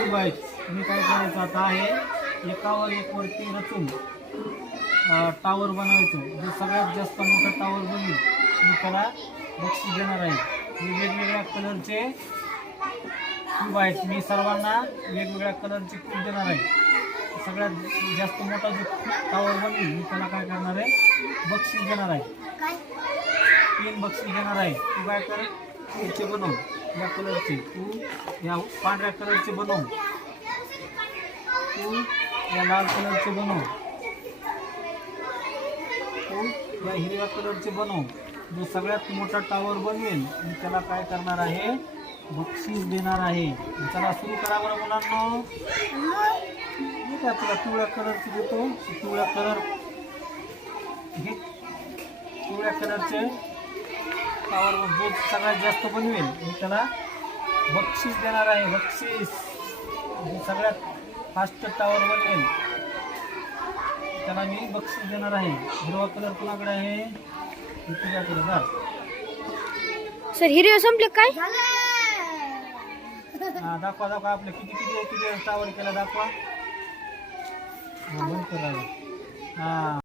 Cube आहेत. मी काय करायचं आता आहे एकावर एक वरती रचून टावर बनवायचं. जो सगळ्यात जास्त मोठा टावर बनवेल मी त्याला बक्षीस देणार आहे. हे वेगवेगळ्या कलरचे क्यूब आहेत. मी सर्वांना वेगवेगळ्या कलरचे क्यूब देणार आहे. सगळ्यात जास्त मोठा जो टावर बनवेल मी त्याला काय करणार आहे बक्षीस देणार आहे. 3 बक्षीस देणार आहे. तू काय कर याचे बनव या कलरचे, तू या पांढऱ्या कलरचे बनव, तू या लाल कलरचे बनव, तू या हिरव्या कलरचे बनव. जो सगळ्यात मोठा टावर बनवेल मी त्याला काय करणार आहे बक्षीस देणार आहे. चला सुरू करा बरं मुलांनो. मी काय तुला पिवळ्या कलरचे देतो. पिवळ्या कलर हे पिवळ्या कलरचे टावर जो सगळ्यात जास्त बनवेल मी त्याला बक्षीस देणार आहे. बक्षीस जो सगळ्यात फास्ट टावर बनवेल त्याला मी बक्षीस देणार आहे. हिरवा कलर कोणाकडे आहे तुझ्याकडे जा. सर हिरवे संपले काय? हा दाखवा दाखवा आपले किती किती किती टावर केला दाखवा. बंद करा. हा